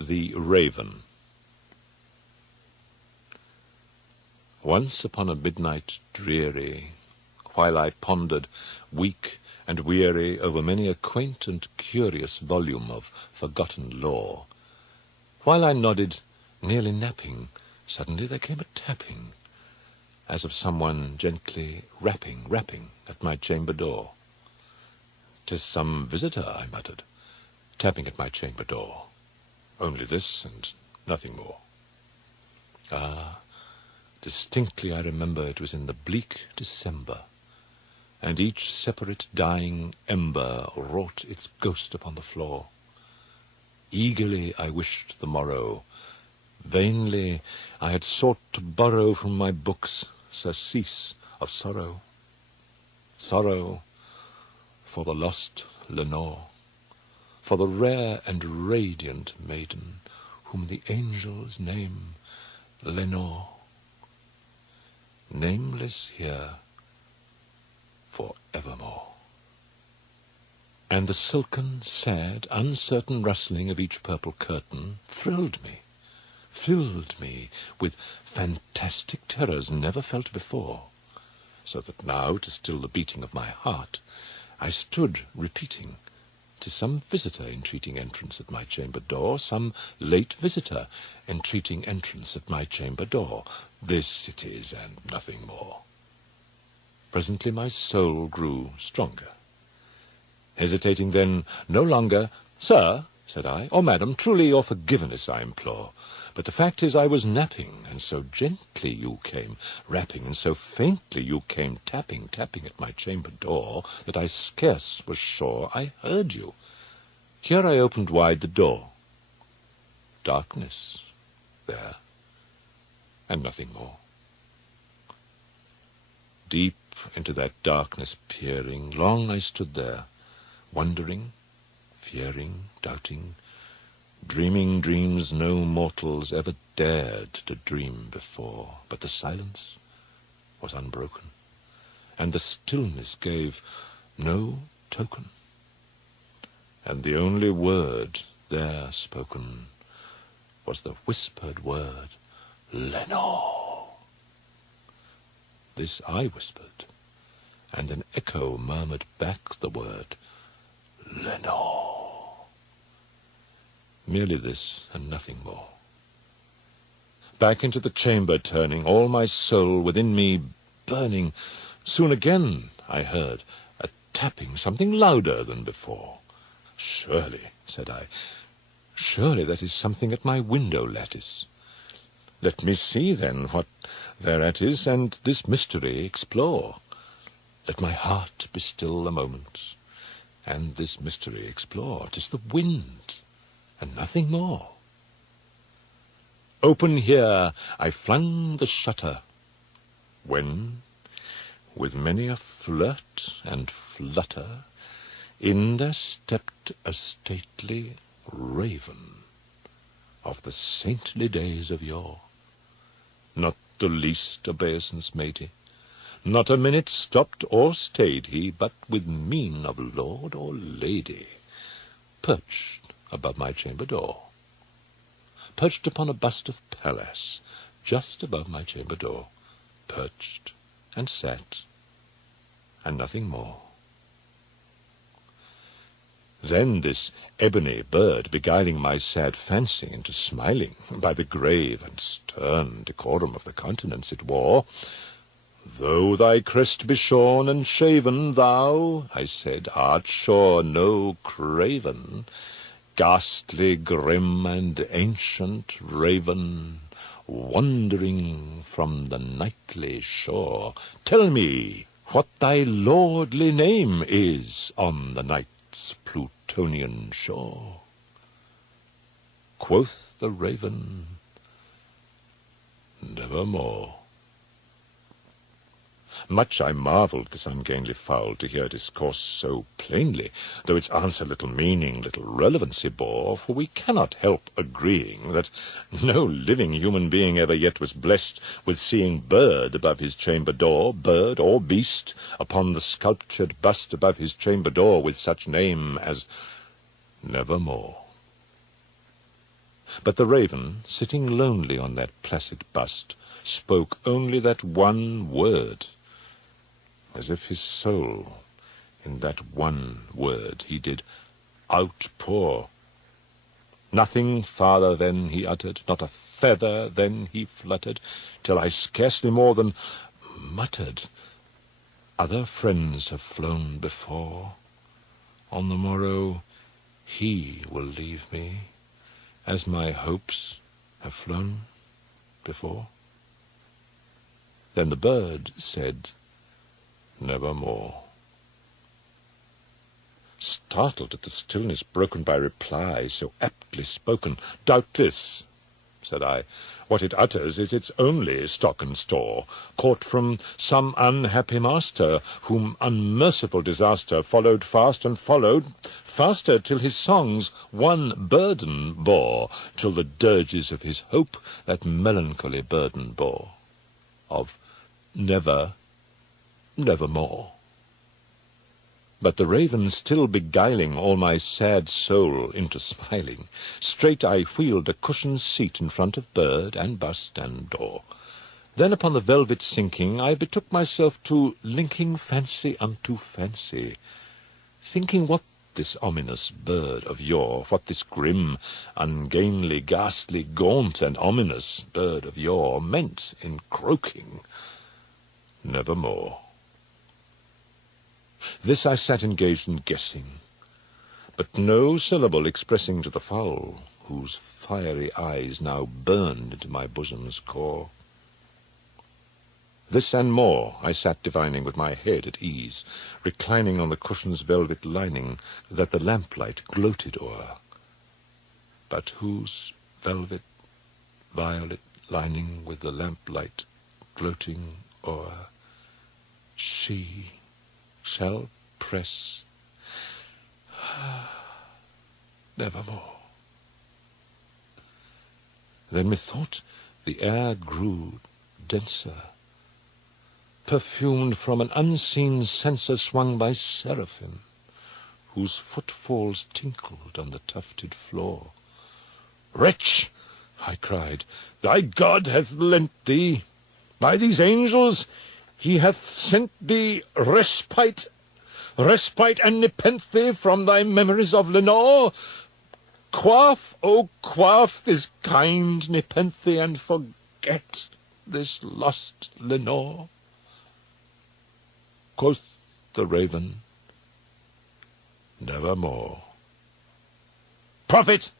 The Raven. Once upon a midnight dreary, while I pondered, weak and weary, over many a quaint and curious volume of forgotten lore, while I nodded, nearly napping, suddenly there came a tapping, as of someone gently rapping at my chamber door. "'Tis some visitor," I muttered, tapping at my chamber door. Only this and nothing more. Ah, distinctly I remember it was in the bleak December, and each separate dying ember wrought its ghost upon the floor. Eagerly I wished the morrow. Vainly I had sought to borrow from my books surcease of sorrow. Sorrow for the lost Lenore, for the rare and radiant maiden whom the angels name Lenore, nameless here for evermore. And the silken, sad, uncertain rustling of each purple curtain thrilled me, filled me with fantastic terrors never felt before, so that now, to still the beating of my heart, I stood repeating, "'Tis some visitor entreating entrance at my chamber door, some late visitor entreating entrance at my chamber door. This it is, and nothing more." Presently my soul grew stronger. Hesitating then no longer, "Sir," said I, "or madam, truly your forgiveness I implore. But the fact is I was napping, and so gently you came rapping, and so faintly you came tapping at my chamber door, that I scarce was sure I heard you. Here I opened wide the door. Darkness there, and nothing more. Deep into that darkness peering, long I stood there, wondering, fearing, doubting, dreaming dreams no mortals ever dared to dream before. But the silence was unbroken, and the stillness gave no token, and the only word there spoken was the whispered word, "Lenore." This I whispered, and an echo murmured back the word, "Lenore." Merely this, and nothing more. Back into the chamber turning, all my soul within me burning, soon again I heard a tapping, something louder than before. "Surely," said I, "surely that is something at my window lattice. Let me see, then, what thereat is, and this mystery explore. Let my heart be still a moment, and this mystery explore. 'Tis the wind, and nothing more." Open here I flung the shutter, when, with many a flirt and flutter, in there stepped a stately raven of the saintly days of yore. Not the least obeisance made he, not a minute stopped or stayed he, but with mien of lord or lady, perched above my chamber door, perched upon a bust of Pallas, just above my chamber door, perched and sat, and nothing more. Then this ebony bird, beguiling my sad fancy into smiling, by the grave and stern decorum of the countenance it wore, "Though thy crest be shorn and shaven, thou," I said, "art sure no craven, ghastly, grim, and ancient raven, wandering from the nightly shore. Tell me what thy lordly name is on the night's Plutonian shore." Quoth the raven, "Nevermore." Much I marvelled this ungainly fowl to hear discourse so plainly, though its answer little meaning, little relevancy bore, for we cannot help agreeing that no living human being ever yet was blessed with seeing bird above his chamber door, bird or beast, upon the sculptured bust above his chamber door, with such name as Nevermore. But the raven, sitting lonely on that placid bust, spoke only that one word, as if his soul, in that one word, he did outpour. Nothing farther then he uttered, not a feather then he fluttered, till I scarcely more than muttered, "Other friends have flown before. On the morrow he will leave me, as my hopes have flown before." Then the bird said, "Nevermore." Startled at the stillness broken by reply so aptly spoken, "Doubtless," said I, "what it utters is its only stock and store, caught from some unhappy master, whom unmerciful disaster followed fast and followed faster, till his songs one burden bore, till the dirges of his hope that melancholy burden bore, of never, nevermore." But the raven still beguiling all my sad soul into smiling, straight I wheeled a cushioned seat in front of bird and bust and door. Then upon the velvet sinking, I betook myself to linking fancy unto fancy, thinking what this ominous bird of yore, what this grim, ungainly, ghastly, gaunt, and ominous bird of yore meant in croaking, "Nevermore." This I sat engaged in guessing, but no syllable expressing to the fowl, whose fiery eyes now burned into my bosom's core. This and more I sat divining with my head at ease, reclining on the cushion's velvet lining that the lamplight gloated o'er, but whose velvet violet lining with the lamplight gloating o'er she shall press nevermore. Then methought the air grew denser, perfumed from an unseen censer swung by seraphim, whose footfalls tinkled on the tufted floor. "Wretch," I cried, "thy God hath lent thee, by these angels he hath sent thee respite and nepenthe from thy memories of Lenore. Quaff, oh quaff this kind nepenthe, and forget this lost Lenore." Quoth the raven, "Nevermore." "Prophet,"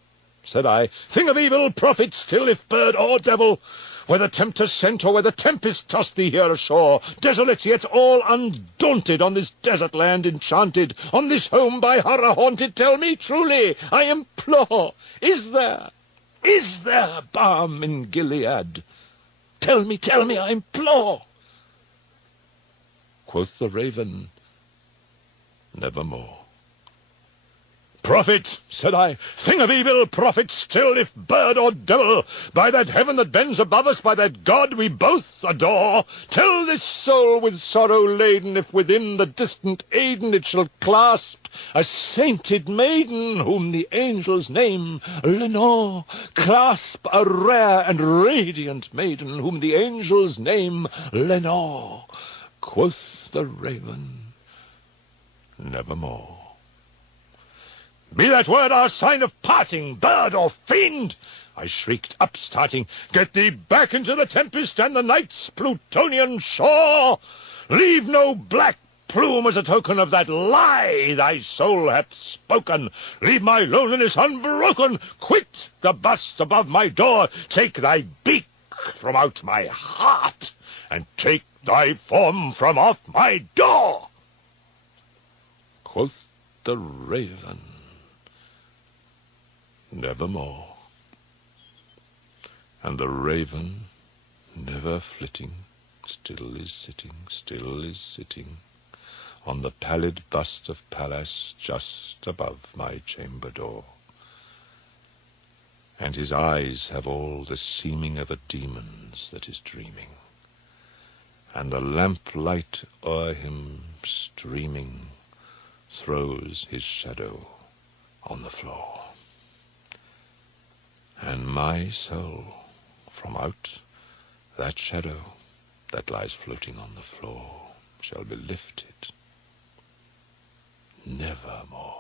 said I, "thing of evil, prophet still, if bird or devil, whether tempter sent or whether tempest tossed thee here ashore, desolate yet all undaunted, on this desert land enchanted, on this home by horror haunted, tell me truly, I implore, is there balm in Gilead? Tell me, I implore." Quoth the raven, "Nevermore." "Prophet," said I, "thing of evil, prophet still, if bird or devil, by that heaven that bends above us, by that God we both adore, tell this soul with sorrow laden, if within the distant Aden it shall clasp a sainted maiden, whom the angels name Lenore. Clasp a rare and radiant maiden, whom the angels name Lenore." Quoth the raven, "Nevermore." "Be that word our sign of parting, bird or fiend!" I shrieked, upstarting. "Get thee back into the tempest and the night's Plutonian shore! Leave no black plume as a token of that lie thy soul hath spoken. Leave my loneliness unbroken. Quit the bust above my door. Take thy beak from out my heart, and take thy form from off my door." Quoth the raven, "Nevermore." And the raven, never flitting, still is sitting, on the pallid bust of Pallas just above my chamber door. And his eyes have all the seeming of a demon's that is dreaming, and the lamplight o'er him streaming throws his shadow on the floor. and my soul from out that shadow that lies floating on the floor shall be lifted nevermore.